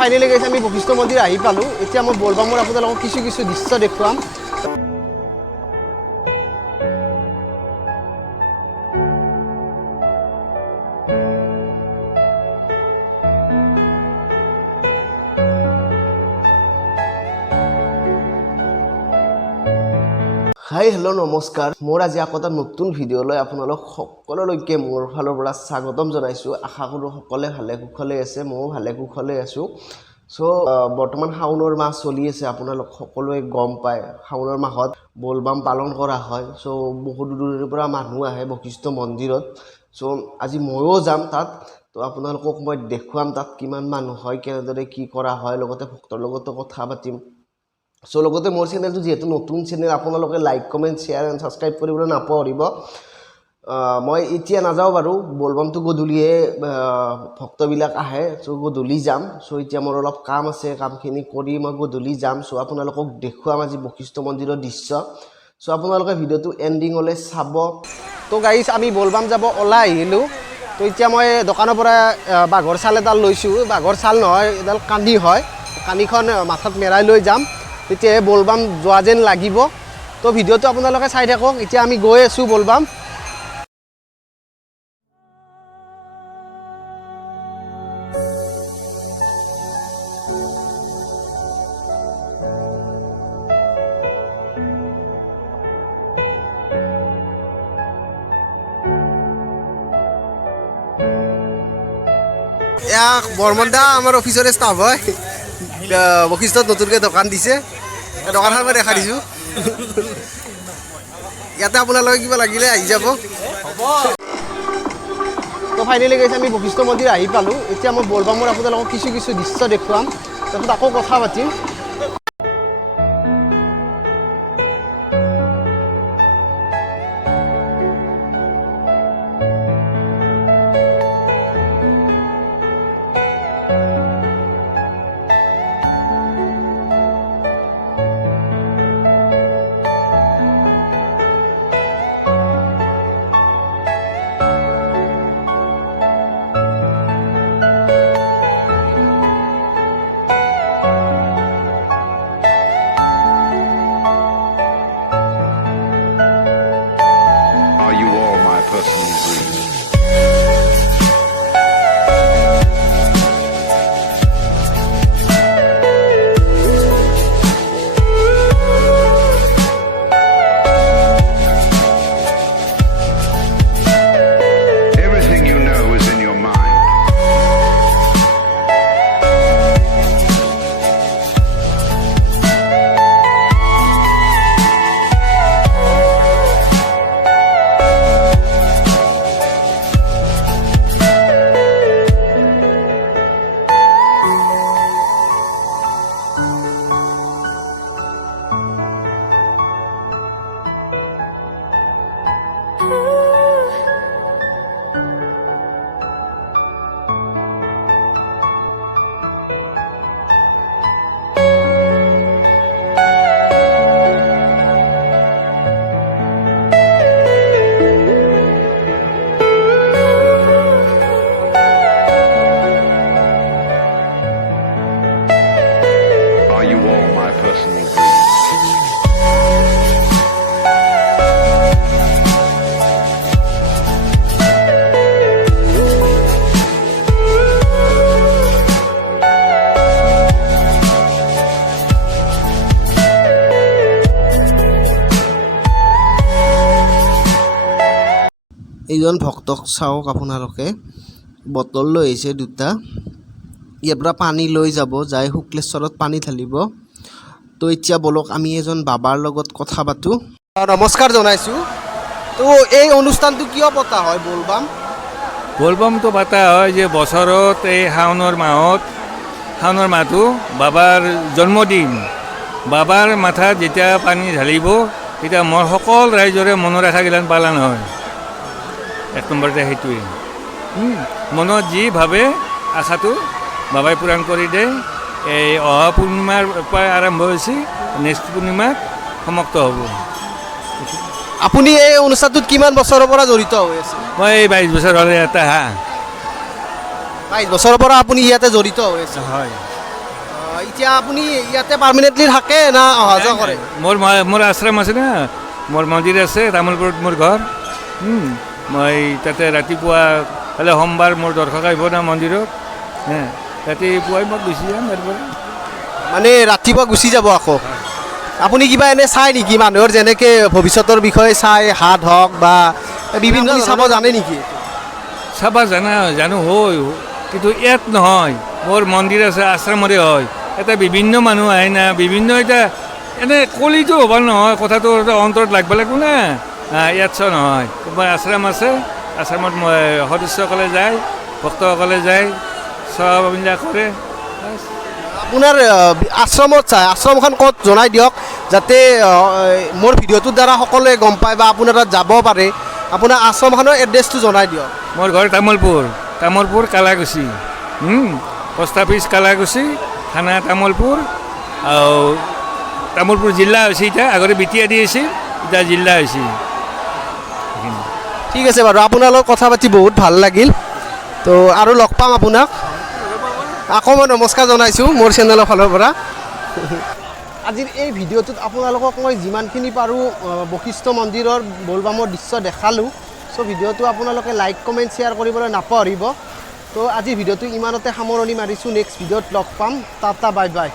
Finally গৈছে আমি বশিষ্ঠ মন্দিৰ আহি পালোঁ। এতিয়া মই বলবামৰ আপোনালোকক কিছু দৃশ্য দেখুৱাম। হাই হেল্ল' নমস্কাৰ। মোৰ আজি আকৌ এটা নতুন ভিডিঅ'লৈ আপোনালোক সকলোলৈকে মোৰ ফালৰ পৰা স্বাগতম জনাইছোঁ। আশা কৰোঁ সকলোৱে ভালে কুশলে আছে, ময়ো ভালে কুশলে আছোঁ। চ' বৰ্তমান শাওনৰ মাহ চলি আছে, আপোনালোক সকলোৱে গম পায় শাওনৰ মাহত বলবাম পালন কৰা হয়। চ' বহুত দূৰৰ পৰা মানুহ আহে বশিষ্ঠ মন্দিৰত। চ' আজি ময়ো যাম তাত। তো আপোনালোকক মই দেখুৱাম তাত কিমান মানুহ হয়, কেনেদৰে কি কৰা হয়, লগতে ভক্তৰ লগতো কথা পাতিম। চ' লগতে মোৰ চেনেলটো যিহেতু নতুন চেনেল, আপোনালোকে like comment share and subscribe কৰিবলৈ নাপাহৰিব। মই এতিয়া নাযাওঁ বাৰু, বলবামটো গধূলিয়ে ভক্তবিলাক আহে। চ' গধূলি যাম। চ' এতিয়া মোৰ অলপ কাম আছে, কামখিনি কৰি মই গধূলি যাম। চ' আপোনালোকক দেখুৱাম আজি বশিষ্ঠ মন্দিৰৰ দৃশ্য। চ' আপোনালোকে ভিডিঅ'টো এণ্ডিঙলৈ চাব। তো গাইছ, আমি বলবাম যাব ওলাই আহিলোঁ। তো এতিয়া মই দোকানৰ পৰা বাঘৰ ছাল এডাল লৈছোঁ। বাঘৰ ছাল নহয়, এডাল কাণি হয়। কাণিখন মাথাত মেৰাই লৈ যাম, তেতিয়াহে বলবাম যোৱা যেন লাগিব। তো ভিডিঅ'টো আপোনালোকে চাই থাকক। এতিয়া আমি গৈ আছোঁ বলবাম। বৰ্মন দা আমাৰ অফিচৰে ষ্টাফ হয়, বশিষ্ঠত নতুনকৈ দোকান দিছে। দোকানখন মই দেখা দিছোঁ। ইয়াতে আপোনালোকে কিবা লাগিলে আহি যাব। তো ফাইনেলি গৈছে আমি বশিষ্ঠ মন্দিৰ আহি পালোঁ। এতিয়া মই বলবামৰ আপোনালোকক কিছু দৃশ্য দেখুৱাম, তাৰপিছত আকৌ কথা পাতিম। এইজন ভক্তক চাওক আপোনালোকে, বটল লৈ আহিছে দুটা। ইয়াৰ পৰা পানী লৈ যাব, যাই শুক্লেশ্বৰত পানী ঢালিব। তো এতিয়া বলক আমি এজন বাবাৰ লগত কথা পাতোঁ। নমস্কাৰ জনাইছোঁ। তো এই অনুষ্ঠানটো কিয় পতা হয় বলবাম? বলবামটো পতা হয় যে বছৰত এই শাওনৰ মাহটো বাবাৰ জন্মদিন। বাবাৰ মাথাত যেতিয়া পানী ঢালিব, তেতিয়া মোৰ সকলো ৰাইজৰে মনৰ আশাগিলান পালন হয়। এক নম্বৰতে সেইটোৱে, মনত যি ভাবে আশাটো বাবাই পূৰণ কৰি দিয়ে। এই অহা পূৰ্ণিমাৰ পৰা আৰম্ভ হৈছে, নেক্সট পূৰ্ণিমাত সমাপ্ত হ'ব। আপুনি এই অনুষ্ঠানটোত কিমান বছৰৰ পৰা জড়িত হৈ আছে? মই 22 বছৰ হ'লে ইয়াতে 22 বছৰৰ পৰা আপুনি ইয়াতে জড়িত হৈ আছে? হয়। এতিয়া আপুনি ইয়াতে পাৰ্মানেণ্টলি থাকে না অহা যোৱা কৰে মোৰ আশ্ৰম আছে না মোৰ মন্দিৰ আছে তামোলপুৰত মোৰ ঘৰ মই তাতে ৰাতিপুৱা হ'লে সোমবাৰ মোৰ দৰ্শক আহিব না মন্দিৰত ৰাতিপুৱাই মই গুচি যাম তাৰপৰা মানে ৰাতিপুৱা গুচি যাব আকৌ আপুনি কিবা এনে চাই নেকি মানুহৰ যেনেকৈ ভৱিষ্যতৰ বিষয়ে চাই হাত হওক বা বিভিন্ন চাব জানে নেকি চাবা জানো হয় কিন্তু ইয়াত নহয় মোৰ মন্দিৰ আছে আশ্ৰমৰে হয় এটা বিভিন্ন মানুহ আহে না বিভিন্ন এতিয়া এনে কলিটো হ'ব নহয় কথাটো অন্তৰত লাগিব লাগিব না ইয়াত চোৱা নহয় মই আশ্ৰম আছে আশ্ৰমত মই সদস্যসকলে যায় ভক্তসকলে যায় চোৱা মেলা কৰে আপোনাৰ আশ্ৰমত চাই আশ্ৰমখন ক'ত জনাই দিয়ক যাতে মোৰ ভিডিঅ'টোৰ দ্বাৰা সকলোৱে গম পায় বা আপোনাৰ তাত যাব পাৰে আপোনাৰ আশ্ৰমখনৰ এড্ৰেছটো জনাই দিয়ক মোৰ ঘৰ তামোলপুৰ কালাগুচি পোষ্ট অফিচ কালাগুচি থানা তামোলপুৰ আৰু তামোলপুৰ জিলা হৈছে এতিয়া আগতে বিটিয়া দি আছিল এতিয়া জিলা হৈছে ঠিক আছে বাৰু আপোনাৰ লগত কথা পাতি বহুত ভাল লাগিল তো আৰু লগ পাম আপোনাক আকৌ মই নমস্কাৰ জনাইছোঁ মোৰ চেনেলৰ ফালৰ পৰা আজিৰ এই ভিডিঅ'টোত আপোনালোকক মই যিমানখিনি পাৰোঁ বশিষ্ঠ মন্দিৰৰ বলবামৰ দৃশ্য দেখালোঁ চ' ভিডিঅ'টো আপোনালোকে লাইক কমেণ্ট শ্বেয়াৰ কৰিবলৈ নাপাহৰিব তো আজিৰ ভিডিঅ'টো ইমানতে সামৰণি মাৰিছোঁ নেক্সট ভিডিঅ'ত লগ পাম টাটা বাই বাই